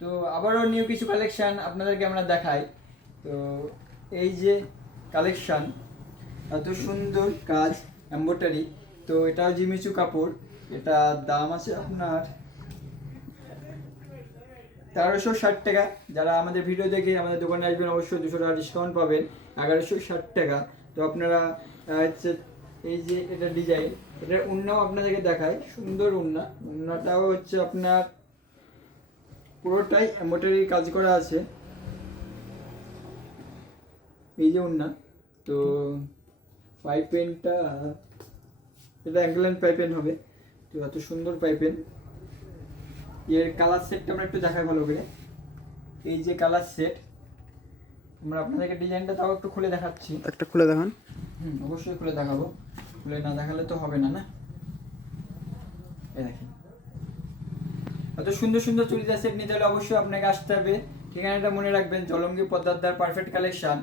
তো আবারও নিউ কিছু কালেকশান আপনাদেরকে আমরা দেখাই। তো এই যে কালেকশান, এত সুন্দর কাজ এম্ব্রয়ডারি। তো এটাও জিমিচু কাপড়, এটা দাম আছে আপনার 1360 টাকা। যারা আমাদের ভিডিও দেখে আমাদের দোকানে আসবেন অবশ্যই 200 টাকা ডিসকাউন্ট পাবেন, 1160 টাকা। তো আপনারা হচ্ছে এই যে এটা ডিজাইন, এটার উন্নাও আপনাদেরকে দেখায়, সুন্দর উন্নাটাও হচ্ছে আপনার পুরোটাই এমব্রয়ডারি কাজ করা আছে। এই যে উন্না, তো পাইপেনটা এটা অ্যাঙ্গেল পাইপেন হবে। তো এত সুন্দর পাইপেন। এর কালার সেটটা আমরা একটু দেখাই ভালো করে। এই যে কালার সেট, আমরা আপনাদেরকে ডিজাইনটা তাও একটু খুলে দেখাচ্ছি। একটা খুলে দেখান। অবশ্যই খুলে দেখাবো, খুলে না দেখালে তো হবে না। এই দেখেন, এত সুন্দর সুন্দর চুড়িদার সেট নিতে হলে অবশ্যই আপনাকে আসতে হবে। ঠিকানাটা মনে রাখবেন, জলঙ্গি পদ্মার পারফেক্ট কালেকশন।